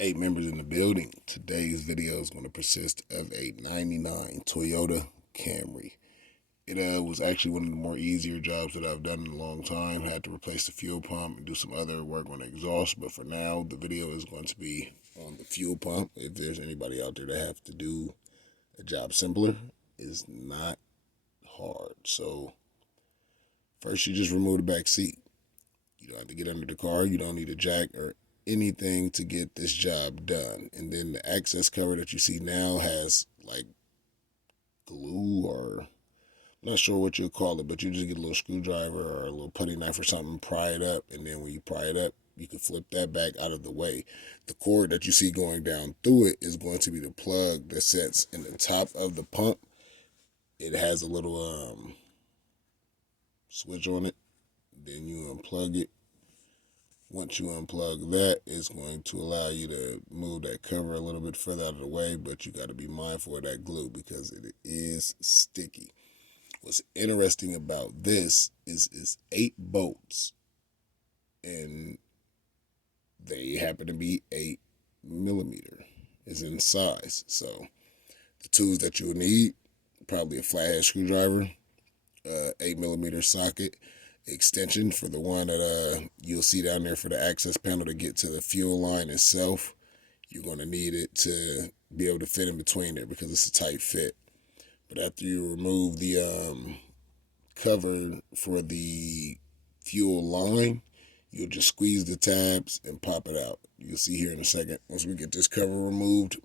8 members in the building. Today's video is going to consist of a 99 Toyota Camry. It was actually one of the more easier jobs that I've done in a long time. I had to replace the fuel pump and do some other work on the exhaust, but for now, the video is going to be on the fuel pump. If there's anybody out there that have to do a job simpler, it's not hard. So first, you just remove the back seat. You don't have to get under the car. You don't need a jack or anything to get this job done. And then the access cover that you see now has like glue, or I'm not sure what you'll call it, but you just get a little screwdriver or a little putty knife or something, pry it up, and then when you pry it up, you can flip that back out of the way. The cord that you see going down through it is going to be the plug that sits in the top of the pump. It has a little switch on it. Then you unplug it. Once you unplug that, it's going to allow you to move that cover a little bit further out of the way, but you got to be mindful of that glue because it is sticky. What's interesting about this is 8 bolts, and they happen to be 8 millimeter is in size. So the tools that you will need, probably a flathead screwdriver, 8 millimeter socket, extension for the one that you'll see down there for the access panel to get to the fuel line itself. You're going to need it to be able to fit in between there because it's a tight fit. But after you remove the cover for the fuel line, you'll just squeeze the tabs and pop it out. You'll see here in a second once we get this cover removed.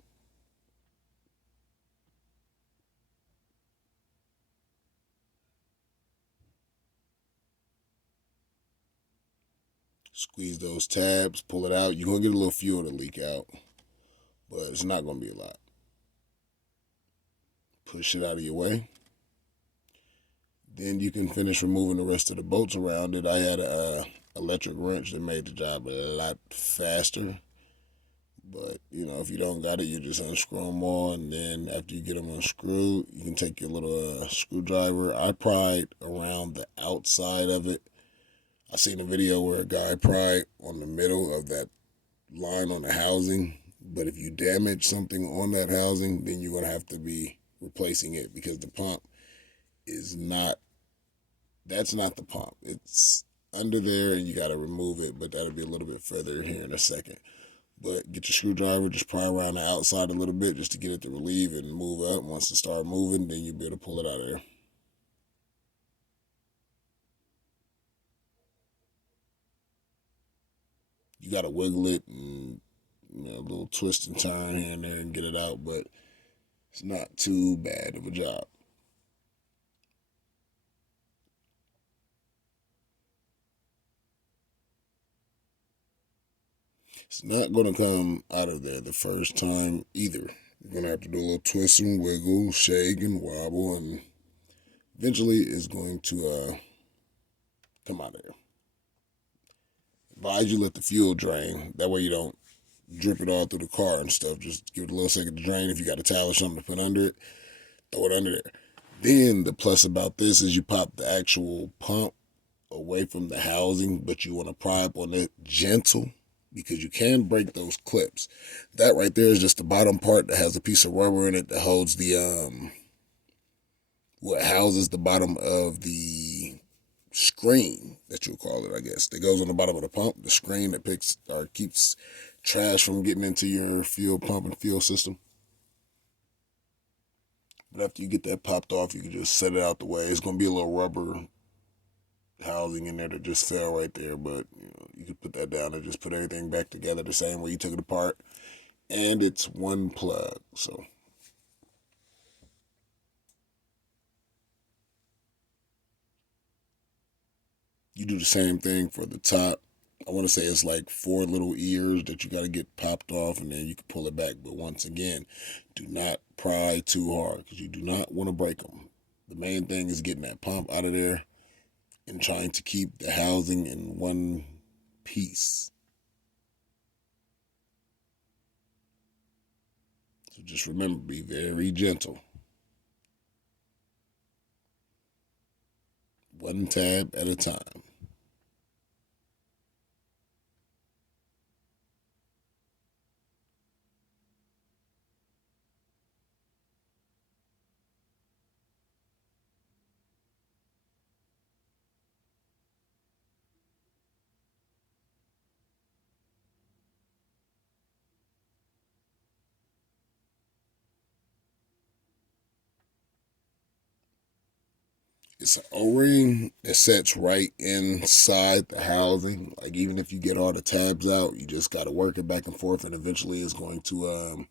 Squeeze those tabs, pull it out. You're going to get a little fuel to leak out, but it's not going to be a lot. Push it out of your way. Then you can finish removing the rest of the bolts around it. I had a electric wrench that made the job a lot faster. But, if you don't got it, you just unscrew them all. And then after you get them unscrewed, you can take your little screwdriver. I pried around the outside of it. I seen a video where a guy pried on the middle of that line on the housing. But if you damage something on that housing, then you're going to have to be replacing it because the pump is not, that's not the pump. It's under there and you got to remove it, but that'll be a little bit further here in a second. But get your screwdriver, just pry around the outside a little bit just to get it to relieve and move up. Once it start moving, then you'll be able to pull it out of there. You got to wiggle it and a little twist and turn here and there and get it out, but it's not too bad of a job. It's not going to come out of there the first time either. You're going to have to do a little twist and wiggle, shake and wobble, and eventually it's going to come out of there. Advise you let the fuel drain. That way you don't drip it all through the car and stuff. Just give it a little second to drain. If you got a towel or something to put under it, throw it under there. Then the plus about this is you pop the actual pump away from the housing, but you want to pry up on it gentle because you can break those clips. That right there is just the bottom part that has a piece of rubber in it that holds the what houses the bottom of the screen, that you'll call it, I guess, that goes on the bottom of the pump, the screen that picks or keeps trash from getting into your fuel pump and fuel system. But after you get that popped off, you can just set it out the way. It's going to be a little rubber housing in there that just fell right there, but you can put that down and just put everything back together the same way you took it apart. And it's one plug, so you do the same thing for the top. I want to say it's like 4 little ears that you got to get popped off, and then you can pull it back. But once again, do not pry too hard because you do not want to break them. The main thing is getting that pump out of there and trying to keep the housing in one piece. So just remember, be very gentle. One tab at a time. It's an O-ring that sets right inside the housing. Like even if you get all the tabs out, you just got to work it back and forth, and eventually it's going to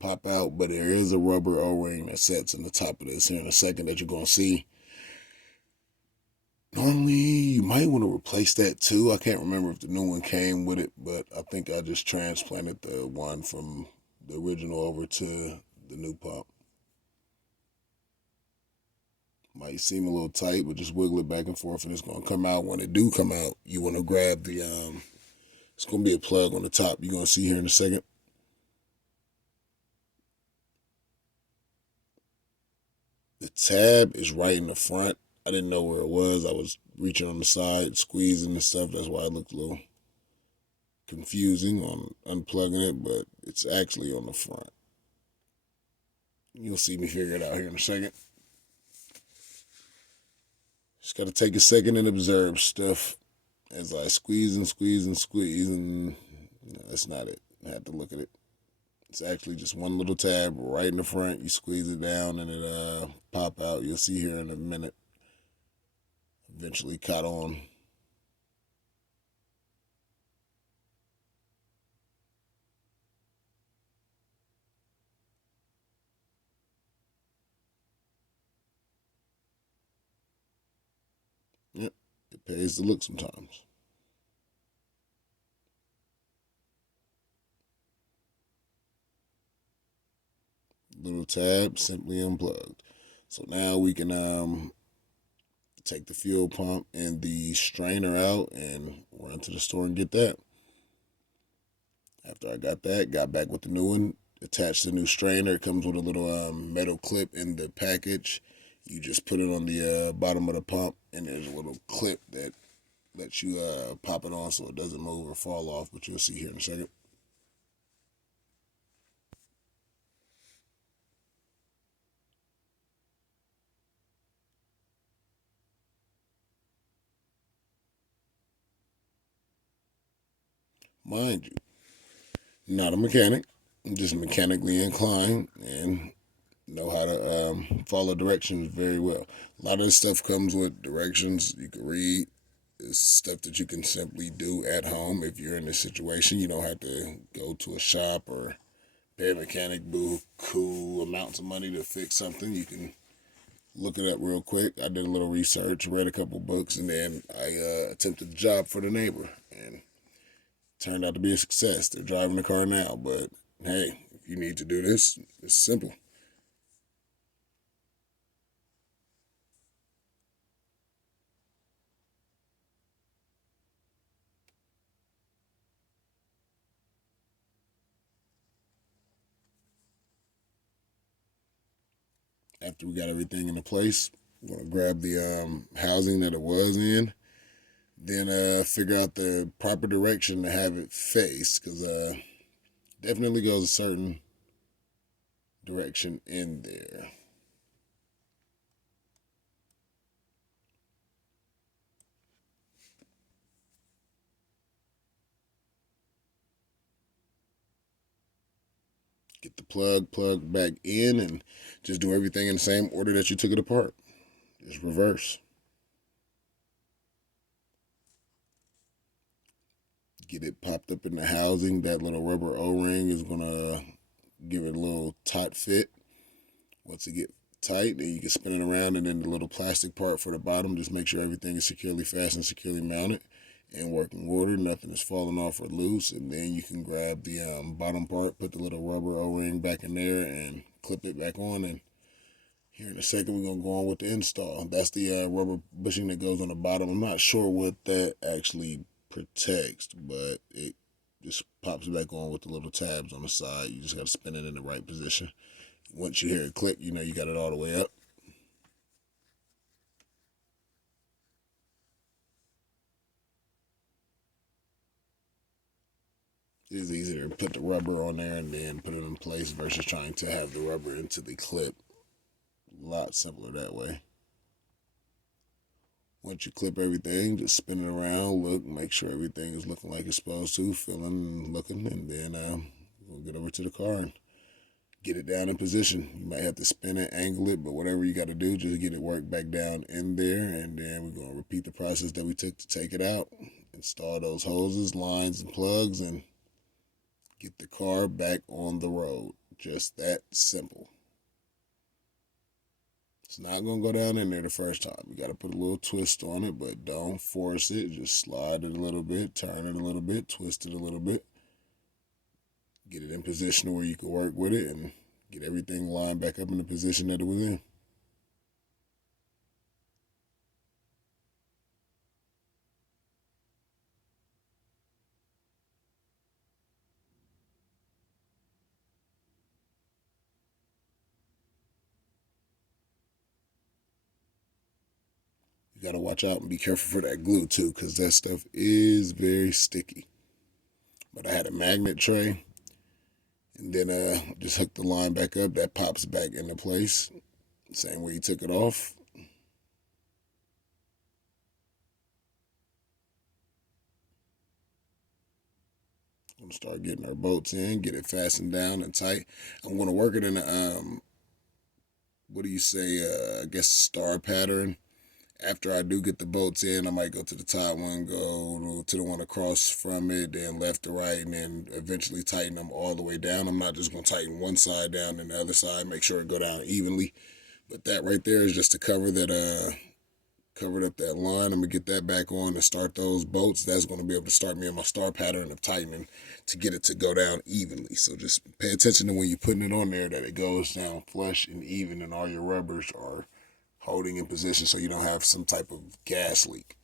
pop out. But there is a rubber O-ring that sets in the top of this here in a second that you're going to see. Normally, you might want to replace that too. I can't remember if the new one came with it, but I think I just transplanted the one from the original over to the new pump. Might seem a little tight, but just wiggle it back and forth and it's going to come out. When it do come out, you want to grab the, it's going to be a plug on the top. You're going to see here in a second. The tab is right in the front. I didn't know where it was. I was reaching on the side, squeezing and stuff. That's why it looked a little confusing on unplugging it, but it's actually on the front. You'll see me figure it out here in a second. Just got to take a second and observe stuff as I squeeze and squeeze and squeeze, and no, that's not it. I had to look at it. It's actually just one little tab right in the front. You squeeze it down and it pop out. You'll see here in a minute. Eventually caught on. Yep, it pays to look sometimes. Little tab, simply unplugged. So now we can take the fuel pump and the strainer out and run to the store and get that. After I got that, got back with the new one, attached the new strainer. It comes with a little metal clip in the package. You just put it on the bottom of the pump, and there's a little clip that lets you pop it on so it doesn't move or fall off, but you'll see here in a second. Mind you, not a mechanic. I'm just mechanically inclined and know how to follow directions very well. A lot of this stuff comes with directions you can read. It's stuff that you can simply do at home if you're in this situation. You don't have to go to a shop or pay a mechanic cool amounts of money to fix something. You can look it up real quick. I did a little research, read a couple books, and then I attempted the job for the neighbor, and turned out to be a success. They're driving the car now, but hey, if you need to do this, it's simple. After we got everything into place, we're gonna grab the housing that it was in, then figure out the proper direction to have it face, because definitely goes a certain direction in there. Get the plug back in, and just do everything in the same order that you took it apart. Just reverse. Get it popped up in the housing. That little rubber O-ring is gonna give it a little tight fit. Once it get tight, then you can spin it around, and then the little plastic part for the bottom, just make sure everything is securely fastened, securely mounted, in working order. Nothing is falling off or loose, and then you can grab the bottom part, put the little rubber O-ring back in there, and clip it back on. And here in a second, we're gonna go on with the install. That's the rubber bushing that goes on the bottom. I'm not sure what that actually protects, but it just pops back on with the little tabs on the side. You just got to spin it in the right position. Once you hear it click, you know you got it all the way up. It's easier to put the rubber on there and then put it in place versus trying to have the rubber into the clip. A lot simpler that way. Once you clip everything, just spin it around, look, make sure everything is looking like it's supposed to, feeling and looking, and then we'll get over to the car and get it down in position. You might have to spin it, angle it, but whatever you got to do, just get it worked back down in there. And then we're going to repeat the process that we took to take it out. Install those hoses, lines, and plugs, and get the car back on the road. Just that simple. It's not going to go down in there the first time. You got to put a little twist on it, but don't force it. Just slide it a little bit, turn it a little bit, twist it a little bit. Get it in position where you can work with it and get everything lined back up in the position that it was in. You got to watch out and be careful for that glue too, because that stuff is very sticky. But I had a magnet tray, and then just hook the line back up. That pops back into place. Same way you took it off. I'm going to start getting our bolts in, get it fastened down and tight. I'm going to work it in a, what do you say, I guess star pattern. After I do get the bolts in, I might go to the top one, go to the one across from it, then left to right, and then eventually tighten them all the way down. I'm not just going to tighten one side down and the other side, make sure it go down evenly. But that right there is just to cover that, covered up that line. I'm going to get that back on and start those bolts. That's going to be able to start me on my star pattern of tightening to get it to go down evenly. So just pay attention to when you're putting it on there that it goes down flush and even and all your rubbers are holding in position so you don't have some type of gas leak.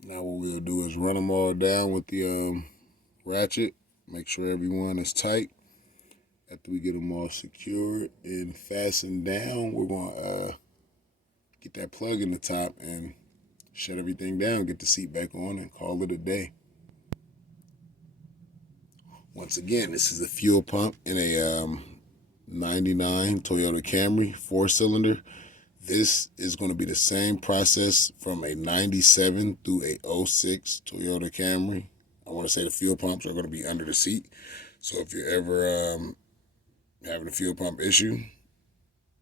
Now what we'll do is run them all down with the ratchet. Make sure everyone is tight. After we get them all secured and fastened down, we're going to get that plug in the top and shut everything down, get the seat back on, and call it a day. Once again, this is a fuel pump in a 99 Toyota Camry 4-cylinder. This is going to be the same process from a 97 through a 06 Toyota Camry. I want to say the fuel pumps are going to be under the seat. So if you're ever having a fuel pump issue,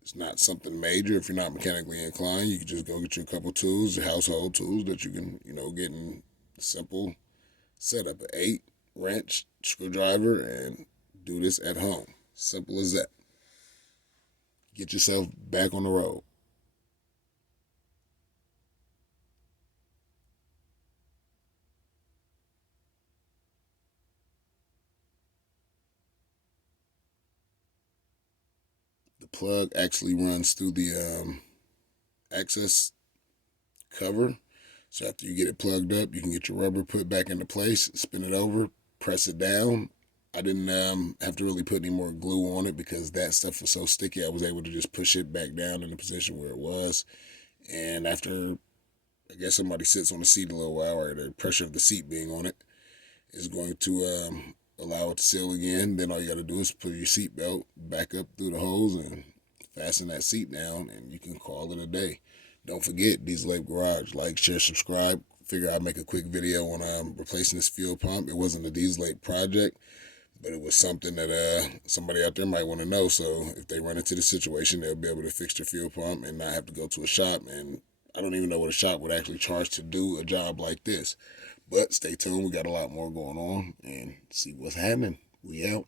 it's not something major. If you're not mechanically inclined, you can just go get you a couple tools, household tools that you can, get in simple setup. An 8 wrench, screwdriver, and do this at home. Simple as that. Get yourself back on the road. the plug actually runs through the access cover. So after you get it plugged up, you can get your rubber put back into place, spin it over, press it down. I didn't have to really put any more glue on it because that stuff was so sticky. I was able to just push it back down in the position where it was. And after, I guess, somebody sits on the seat a little while, or the pressure of the seat being on it is going to allow it to seal again. Then all you got to do is put your seat belt back up through the hose and fasten that seat down, and you can call it a day. Don't forget, Diesel Ape Garage. Like, share, subscribe. Figure I'd make a quick video on replacing this fuel pump. It wasn't a Diesel Ape project, but it was something that somebody out there might want to know. So if they run into the situation, they'll be able to fix their fuel pump and not have to go to a shop. And I don't even know what a shop would actually charge to do a job like this. But stay tuned. We got a lot more going on, and see what's happening. We out.